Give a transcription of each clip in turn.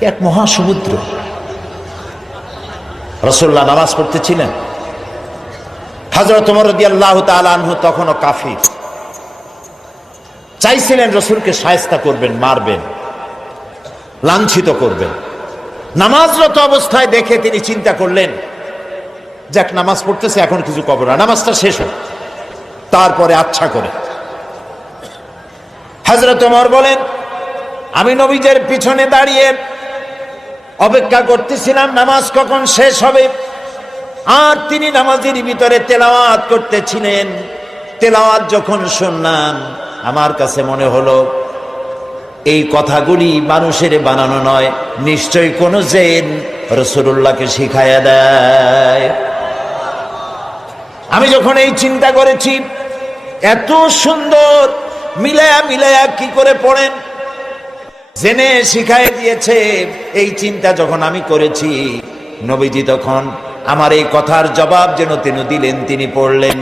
এক মহাসমুদ্র। রসোল্লা নামাজ পড়তেছিলেন। হজরত আল্লাহ তালু তখনও কাফির। চাইছিলেন রসুলকে সায়স্তা করবেন, মারবেন, লাঞ্ছিত করবেন। নামাজরত অবস্থায় দেখে তিনি চিন্তা করলেন, যাক, নামাজ পড়তেছে, এখন কিছু কবর না। নামাজটা শেষ হোক। তারপরে আচ্ছা করে। হজরত বলেন, আমি নবীজের পিছনে দাঁড়িয়ে অপেক্ষা করতেছিলাম, নামাজ কখন শেষ হবে? আর তিনি নামাজের ভিতরে তেলাওয়াত করতেছিলেন। তেলাওয়াত যখন শুনলাম, আমার কাছে মনে হলো, এই কথাগুলি মানুষের বানানো নয়, নিশ্চয় কোনো জেন রসুল্লাহকে শিখাইয়া দেয়। আমি যখন এই চিন্তা করেছি, এত সুন্দর মিলায়া মিলায়া কি করে পড়েন? জেনে শিখাই দিয়েছে এই চিন্তা যখন আমি করেছি। নবীজি তখন আমার এই কথার জবাব যেন তিনি দিলেন, তিনি পড়লেন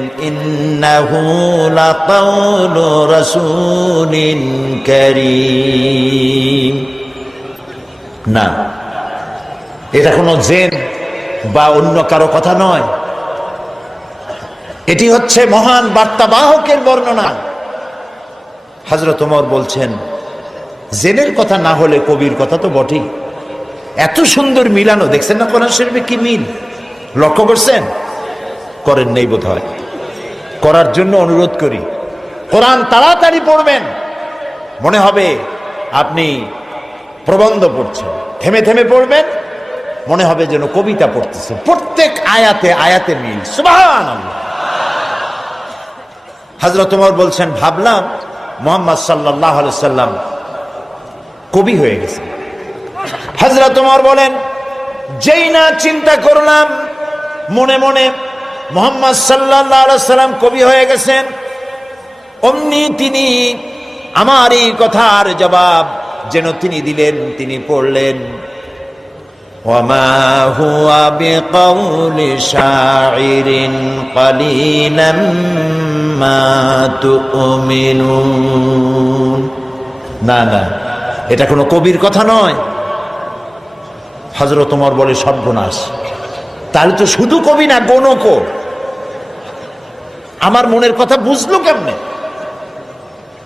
না, এটা কোনো জেন বা অন্য কারও কথা নয়। এটি হচ্ছে মহান বার্তাবাহকের বর্ণনা। হজরত বলছেন জেনের কথা না হলে কবির কথা তো বটেই। এত সুন্দর মিলানো, দেখছেন না কোরআন শরীফে কি মিল? লক্ষ্য করছেন? করেন নেই বোধ হয় করার জন্য অনুরোধ করি। কোরআন তাড়াতাড়ি পড়বেন। মনে হবে আপনি প্রবন্ধ পড়ছেন। থেমে থেমে পড়বেন। মনে হবে যেন কবিতা পড়তেছে প্রত্যেক আয়াতে আয়াতে মিল। সুবহান হাজরত বলছেন, ভাবলাম মোহাম্মদ সাল্লাহ সাল্লাম কবি হয়ে গেছে। হাজরা তোমার বলেন, যেই না চিন্তা করলাম, মনে মনে মোহাম্মদ সাল্লাম কবি হয়ে গেছেন, অমনি তিনি আমার এই কথার জবাব যেন তিনি দিলেন, তিনি পড়লেন না না। এটা কোনো কবির কথা নয়। হজরত তোমার বলে সর্বনাশ। তাহলে তো শুধু কবি না গণক আমার মনের কথা বুঝলো কেমনে?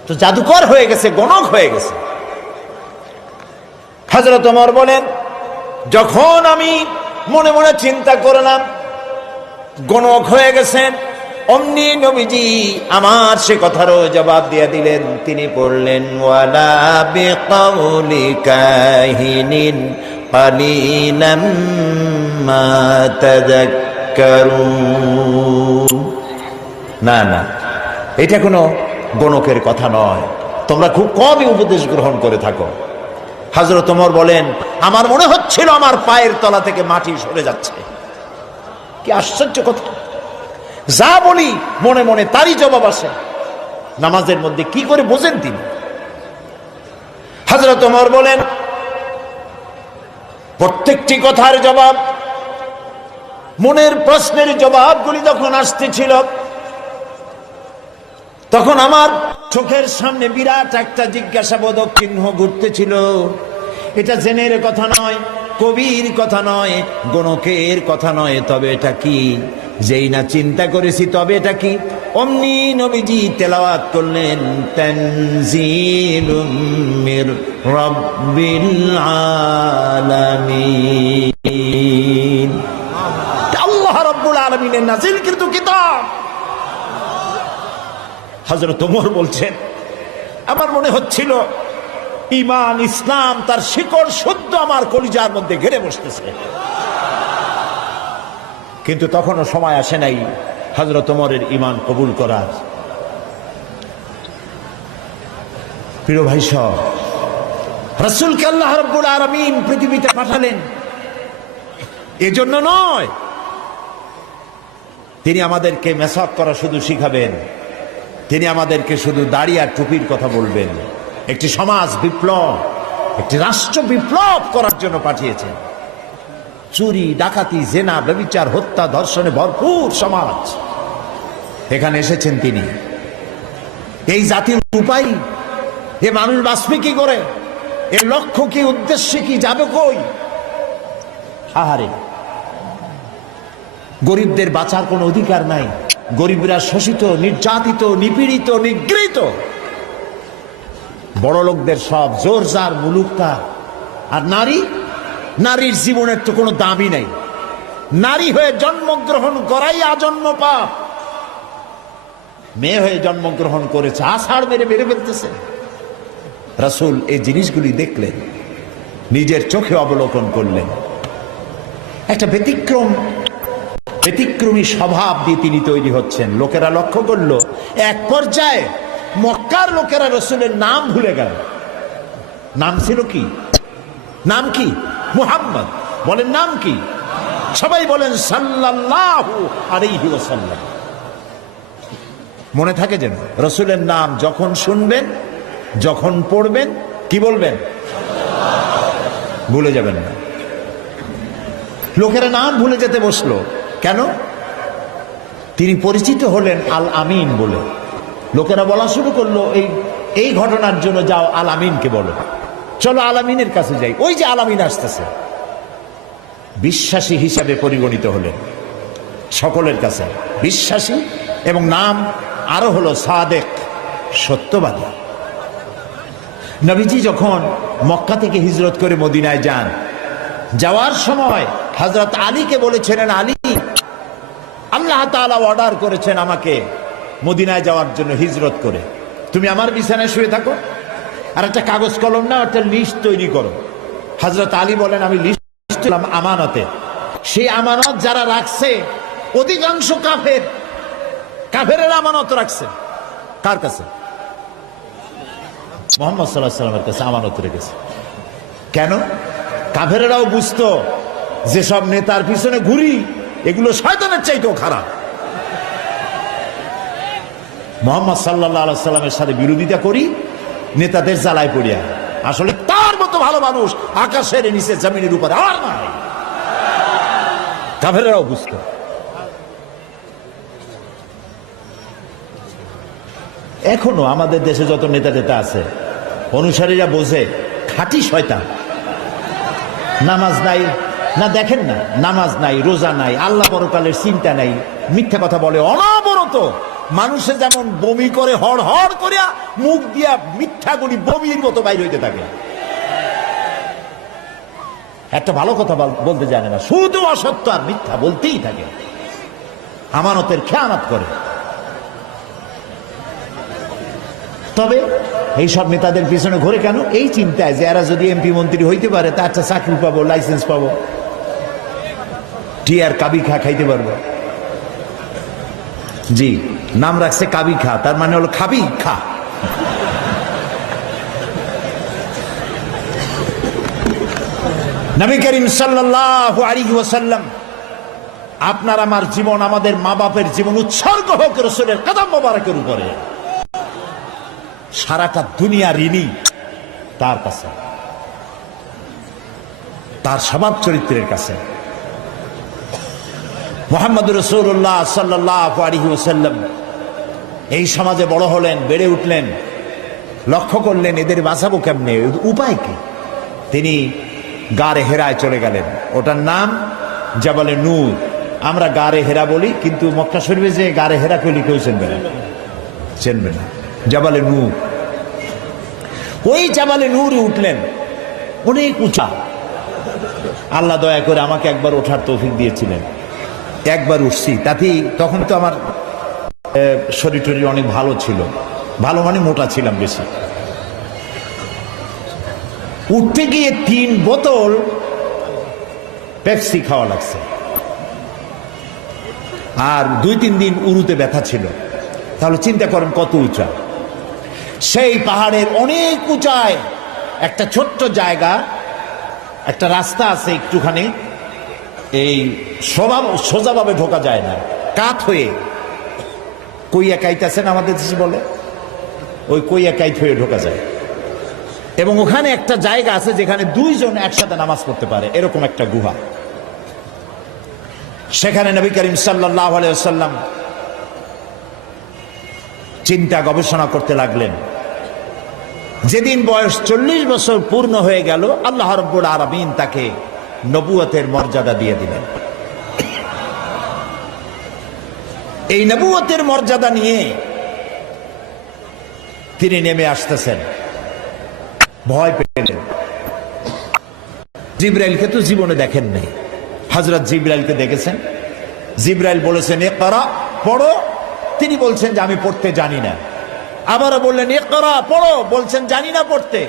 তো জাদুকর হয়ে গেছে, গণক হয়ে গেছে। হজরত তোমার বলেন, যখন আমি মনে মনে চিন্তা করলাম, গণক হয়ে গেছেন অমনি নবীজি আমার সে কথারও জবাব দিয়ে দিলেন। তিনি বললেন, ওয়ালা বেকাউলি কাহিনিন পালিলাম না না, এটা কোনো গণকের কথা নয়। তোমরা খুব কমই উপদেশ গ্রহণ করে থাকো। হাজরত ওমর বলেন, আমার মনে হচ্ছিল আমার পায়ের তলা থেকে মাটি সরে যাচ্ছে। কি আশ্চর্য কথা। যা বলি, মনে মনে তারই জবাব আসে। নামাজের মধ্যে কি করে বোঝেন তিনি? হাজরত ওমর বলেন, প্রত্যেকটি কথার জবাব, মনের প্রশ্নের জবাবগুলি যখন আসতেছিল, তখন আমার চোখের সামনে বিরাট একটা জিজ্ঞাসাবোধক চিহ্ন ঘুরতেছিল। এটা জেনের কথা নয়, কবির কথা নয় গণকের কথা নয়, তবে এটা কি? যেই না চিন্তা করেছি তবে এটা কি? অমনি নবীজি তেলাওয়াত করলেন, তানজিলুম মির রাব্বিল আলামিন। আল্লাহ রাব্বুল আলামিনের নাজিল কিন্তু কিতাব। হযরত ওমর বলছেন, আমার মনে হচ্ছিল ইমান ইসলাম তার শিকড় শুদ্ধ আমার কলিজার মধ্যে ঘেরে বসতেছে। কিন্তু তখনও সময় আসে নাই হজরত ওমরের ইমান কবুল করার। প্রিয় ভাই সব, রসুলকে আল্লাহ রব্বুল আলমিন পৃথিবীতে পাঠালেন। এজন্য নয়, তিনি আমাদেরকে মেসাক করা শুধু শিখাবেন, তিনি আমাদেরকে শুধু দাড়ি আর টুপির কথা বলবেন। একটি সমাজ বিপ্লব, একটি রাষ্ট্র বিপ্লব করার জন্য পাঠিয়েছেন। চুরি, ডাকাতি, জেনা, ব্যবিচার, হত্যা, ধর্ষণে ভরপুর সমাজ। এখানে এসেছেন তিনি। এই জাতির উপায়, এ মানুষ বাঁচবে কি করে? এর লক্ষ্য কি, উদ্দেশ্যে কি, যাবে কই? আহারে, গরিবদের বাঁচার কোনো অধিকার নাই। গরিবরা শোষিত, নির্যাতিত, নিপীড়িত, নিগৃহীত। বড় লোকদের সব জোর জার মুলুকটা আর নারী? নারীর জীবনের তো কোনো দামই নাই। নারী হয়ে জন্মগ্রহণ করাই আজন্ম পাপ। মেয়ে হয়ে জন্মগ্রহণ করেছে, আষাঢ় মেরে মেরে ফেলতেছে। রাসূল এই জিনিসগুলি দেখলেন, নিজের চোখে অবলোকন করলেন। একটা ব্যতিক্রম, ব্যতিক্রমী স্বভাব দিয়ে তিনি তৈরি হচ্ছেন। লোকেরা লক্ষ্য করল, এক পর্যায়ে মক্কার লোকেরা রসুলের নাম ভুলে গেল। নাম ছিল কি? নাম কি? মুহাম্মদ। বলেন নাম কি? সবাই বলেন সাল্লাল্লাহু আলাইহি ওয়াসাল্লাম। মনে থাকে যেন রসুলের নাম যখন শুনবেন, যখন পড়বেন, কি বলবেন? ভুলে যাবেন না। লোকেরা নাম ভুলে যেতে বসল। কেন? তিনি পরিচিত হলেন আল আমিন বলে। লোকেরা বলা শুরু করল, এই এই ঘটনার জন্য যাও আল আমিনকে বলো। চলো আলামিনের কাছে যাই। ওই যে আলামিন আসতেছে। বিশ্বাসী হিসাবে পরিগণিত হলেন সকলের কাছে। বিশ্বাসী এবং নাম আরও হলো সাদেক, সত্যবাদী। নবীজি যখন মক্কা থেকে হিজরত করে মদিনায় যান, যাওয়ার সময় হজরত আলীকে বলেছিলেন, আলী, আল্লাহ তাআলা অর্ডার করেছেন আমাকে মদিনায় যাওয়ার জন্য হিজরত করে। তুমি আমার বিছানায় শুয়ে থাকো। আর একটা কাগজ কলম না, একটা লিস্ট তৈরি করো। হজরত আলী বলেন, আমি লিস্ট আমানতে। সেই আমানত যারা রাখছে, অধিকাংশ কাফের কাফের আমানত রাখছে। কার কাছে? মোহাম্মদ সাল্লাহ সাল্লামের কাছে আমানত রেখেছে। কেন? কাফেরেরাও বুঝতো, যেসব নেতার পিছনে ঘুরি, এগুলো শয়তানের চাইতেও খারাপ। মোহাম্মদ সাল্লাহ সাল্লামের সাথে বিরোধিতা করি নেতাদের জ্বালায় পড়িয়া। আসলে তার মতো ভালো মানুষ আকাশের নিচে জমিনের উপরে আর নাই। কাফেরেরাও বুঝত। এখনও আমাদের দেশে যত নেতা টেতা আছে, অনুসারীরা বোঝে, খাঁটি শয়তান। নামাজ নাই, না দেখেন না, নামাজ নাই, রোজা নাই, আল্লাহ পরকালের চিন্তা নাই, মিথ্যা কথা বলে অনবরত মানুষে যেমন বমি করে হড় হড় করিয়া মুখ দিয়া মিথ্যা গুলি বমির মতো বাইর হইতে থাকে। একটা ভালো কথা বল- বলতে জানে না। শুধু অসত্য আর মিথ্যা বলতেই থাকে। আমানতের খেয়ানত করে। তবে এই সব নেতাদের পিছনে ঘুরে কেন? এই চিন্তায় যে এরা যদি এমপি মন্ত্রী হইতে পারে তা একটা চাকরি পাবো লাইসেন্স পাবো। টিয়ার কাবি খা খাইতে পারব। জি, নাম রাখছে কাবি খা, তার মানে হলো খাবি খা। নবী করিম সাল্লাল্লাহু আলাইহি ওয়াসাল্লাম, আপনার আমার জীবন, আমাদের মা বাপের জীবন উৎসর্গ হোক রসুলের কদম মোবারকের উপরে। সারাটা দুনিয়া ঋণী তার কাছে। তার স্বভাব চরিত্রের কাছে। মোহাম্মদ রসুল্লাহ সাল্লাহ আলহি ওসাল্লাম এই সমাজে বড় হলেন, বেড়ে উঠলেন, লক্ষ্য করলেন এদের বাঁচাবো কেমনে? উপায় কি? তিনি গারে হেরায় চলে গেলেন। ওটার নাম যা জাবালে নূর। আমরা গারে হেরা বলি, কিন্তু মক্কা শরীফে যে গারে হেরা কইলি কেউ চেনবে না। চেনবে না। জাবালে নূর। ওই জাবালে নূরে উঠলেন। অনেক উঁচা। আল্লাহ দয়া করে আমাকে একবার ওঠার তৌফিক দিয়েছিলেন। একবার উঠছি। তাতেই তখন তো আমার শরীর টরীর অনেক ভালো ছিল। ভালো মানে মোটা ছিলাম বেশি। উঠতে গিয়ে তিন বোতল পেপসি খাওয়া লাগছে। আর দুই তিন দিন উরুতে ব্যথা ছিল। তাহলে চিন্তা করেন কত উঁচা। সেই পাহাড়ের অনেক উঁচায় একটা ছোট্ট জায়গা, একটা রাস্তা আছে একটুখানি, এই সোজা সোজাভাবে ঢোকা যায় না। কাত হয়ে কইয়া কাইতাছেন আমাদের দেশে বলে? ওই কইয়া কাইত হয়ে ঢোকা যায়। এবং ওখানে একটা জায়গা আছে যেখানে দুইজন একসাথে নামাজ পড়তে পারে, এরকম একটা গুহা। সেখানে নবী করিম সাল্লাহ চিন্তা গবেষণা করতে লাগলেন। যেদিন বয়স চল্লিশ বছর পূর্ণ হয়ে গেল, আল্লাহ রব্বুল আলমিন তাকে নবুয়তের মর্যাদা দিয়ে দিলেন। এই নবুয়তের মর্যাদা নিয়ে তিনি নেমে আসতেছেন। ভয় পেলেন জিব্রাইলকে তো জীবনে দেখেন নাই। হজরত জিব্রাইলকে দেখেছেন। জিব্রাইল বলেছেন এ করা পড়ো। তিনি বলছেন যে, আমি পড়তে জানি না। আবারও বললেন এ করা পড়ো। বলছেন, জানি না পড়তে।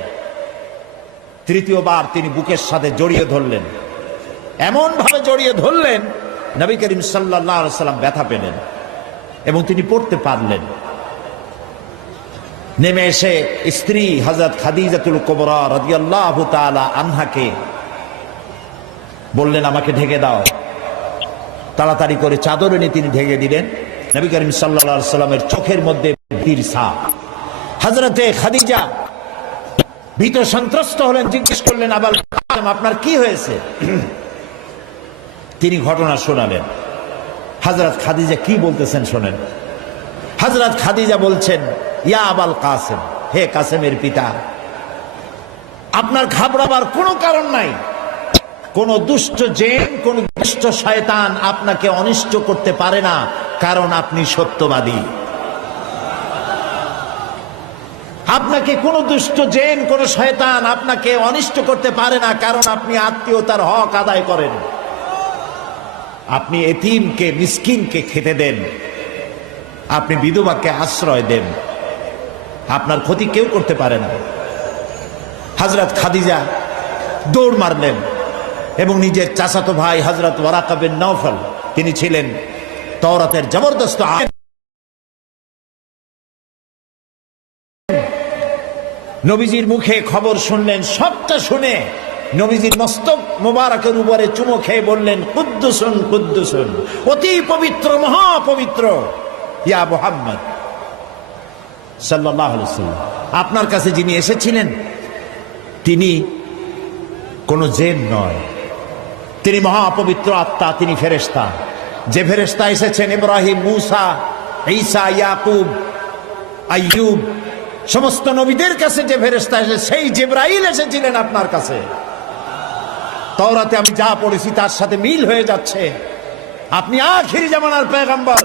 তৃতীয়বার তিনি বুকের সাথে জড়িয়ে ধরলেন। এমন ভাবে জড়িয়ে ধরলেন, নবী করিম সাল্লাহ সাল্লাম ব্যথা পেলেন। এবং তিনি পড়তে পারলেন। নেমে এসে স্ত্রী হজরত খাদিজাতুল কোবরা রাদিয়াল্লাহ তাআলা আনহাকে বললেন, আমাকে ঢেকে দাও। তাড়াতাড়ি করে চাদর এনে তিনি ঢেকে দিলেন। নবী করিম সাল্লা সাল্লামের চোখের মধ্যে ভীর সাপ হজরতে খাদিজা ভীত সন্ত্রস্ত হলেন, জিজ্ঞেস করলেন আবার আপনার কি হয়েছে? তিনি ঘটনা শোনালেন। হজরত খাদিজা কি বলতেছেন শোনেন। হজরত খাদিজা বলছেন, ইয়া আবাল কাসেম, হে কাসেমের পিতা, আপনার ঘাবড়াবার কোনো কারণ নাই। কোন দুষ্ট জেন, কোন দুষ্ট শয়তান আপনাকে অনিষ্ট করতে পারে না, কারণ আপনি সত্যবাদী। আপনাকে কোন দুষ্ট জেন, কোন শয়তান আপনাকে অনিষ্ট করতে পারে না, কারণ আপনি আত্মীয়তার হক আদায় করেন। আপনি এতিমকে, মিসকিনকে খেতে দেন। আপনি বিধবাকে আশ্রয় দেন। আপনার ক্ষতি কেউ করতে পারে না। হজরত খাদিজা দৌড় মারলেন এবং নিজের চাচাতো ভাই হজরত ওয়ারাকাবিন নৌফল তিনি ছিলেন তওরাতের জবরদস্ত। নবীজির মুখে খবর শুনলেন, সবটা শুনে নবীজির মস্তক মোবারকের উপরে চুমো খেয়ে বললেন, কুদ্দুসুন কুদ্দুসুন, অতি পবিত্র, মহাপবিত্র, ইয়া মোহাম্মদ সাল্লাহ সাল্লাম আপনার কাছে যিনি এসেছিলেন, তিনি কোন জেন নয়। তিনি মহাপবিত্র আত্মা, তিনি ফেরেস্তা যে ফেরেস্তা এসেছেন, ইব্রাহিম, মুসা, ঈসা, ইয়াকুব, আইয়ুব, সমস্ত নবীদের কাছে যে ফেরেস্তা এসে সেই জেব্রাইল এসেছিলেন আপনার কাছে। তওরাতে আমি যা পড়েছি তার সাথে মিল হয়ে যাচ্ছে। আপনি আখিরি জামানার পেগাম্বর।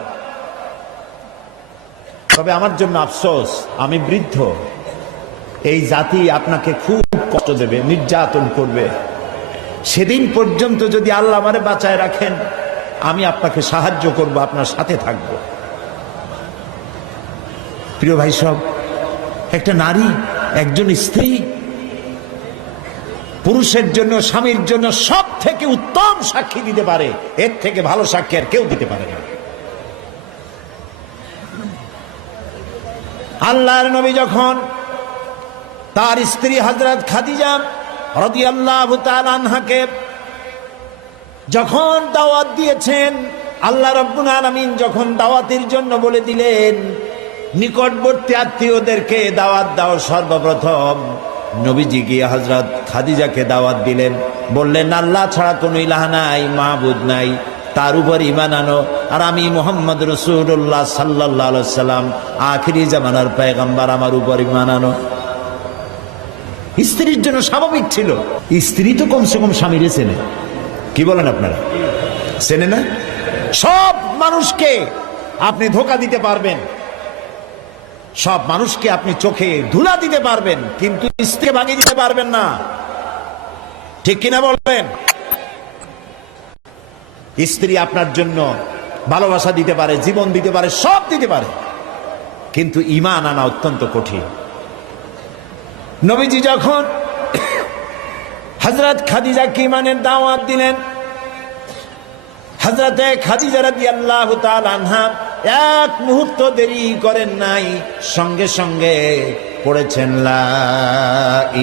তবে আমার জন্য আফসোস, আমি বৃদ্ধ। এই জাতি আপনাকে খুব কষ্ট দেবে, নির্যাতন করবে। সেদিন পর্যন্ত যদি আল্লাহ আমারে বাঁচায় রাখেন, আমি আপনাকে সাহায্য করব, আপনার সাথে থাকব। প্রিয় ভাই সব, একটা নারী, একজন স্ত্রী পুরুষের জন্য, স্বামীর জন্য সব থেকে উত্তম সাক্ষী দিতে পারে, এর থেকে ভালো সাক্ষী আর কেউ দিতে পারে না। আল্লাহর নবী যখন তার স্ত্রী হজরত খাদিজা রদি আল্লাহ আনহাকে যখন দাওয়াত দিয়েছেন, আল্লাহ রব্বুল আলমিন যখন দাওয়াতের জন্য বলে দিলেন, নিকটবর্তী আত্মীয়দেরকে দাওয়াত দাও সর্বপ্রথম। নবীজি গিয়ে হজরত খাদিজাকে দাওয়াত দিলেন। বললেন, আল্লাহ ছাড়া কোনো ইলাহ নাই মাহবুদ নাই। তার উপর ইমান আনো। আর আমি মোহাম্মদ রসুল্লাহ সাল্লাহ সাল্লাম আখিরি জামানার পেগাম্বার আমার উপর ইমান আনো। স্ত্রীর জন্য স্বাভাবিক ছিল। স্ত্রী তো কমসে কম স্বামীরে চেনে। কি বলেন আপনারা? চেনে না? সব মানুষকে আপনি ধোকা দিতে পারবেন। সব মানুষকে আপনি চোখে ধুলা দিতে পারবেন, কিন্তু স্ত্রীকে ভাঙিয়ে দিতে পারবেন না। ঠিক কিনা বলবেন? স্ত্রী আপনার জন্য ভালোবাসা দিতে পারে, জীবন দিতে পারে, সব দিতে পারে। কিন্তু ইমান আনা অত্যন্ত কঠিন। নবীজি যখন হজরত খাদিজাকে ইমানের দাওয়াত দিলেন হজরতে খাদিজা রাদি আল্লাহ আনহা এক মুহূর্ত দেরি করেন নাই, সঙ্গে সঙ্গে পড়েছেন, লা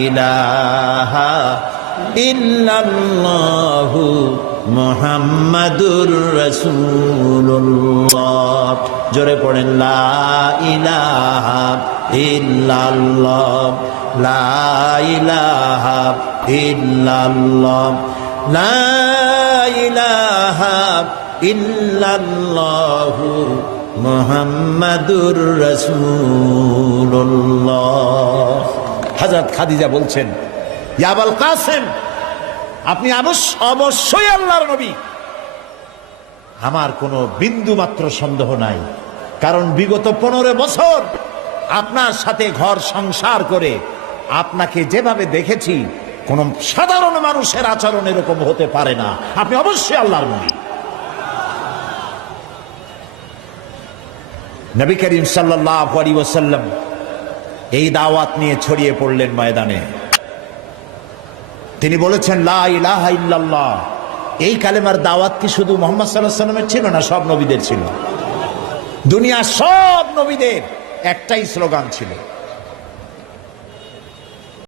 ইলাহা মুহাম্মাদুর রাসূলুল্লাহ। জোরে পড়েন, লা ইলাহা ইল্লাল্লাহ, লা ইল্লাল্লাহু মুহাম্মাদুর হাজরত খাদিজা বলছেন ইয়াবাল কাসেম, আপনি অবশ্য অবশ্যই আল্লাহর নবী। আমার কোনো বিন্দু মাত্র সন্দেহ নাই, কারণ বিগত পনেরো বছর আপনার সাথে ঘর সংসার করে আপনাকে যেভাবে দেখেছি, কোন সাধারণ মানুষের আচরণ এরকম হতে পারে না। আপনি অবশ্যই আল্লাহর নবী। নবী করিম সাল্লাহ ওসাল্লাম এই দাওয়াত নিয়ে ছড়িয়ে পড়লেন ময়দানে। তিনি বলেছেন, লা এই কালেমার দাওয়াত কি শুধু মোহাম্মদ সাল্লামের ছিল না, সব নবীদের ছিল? দুনিয়া সব নবীদের একটাই স্লোগান ছিল।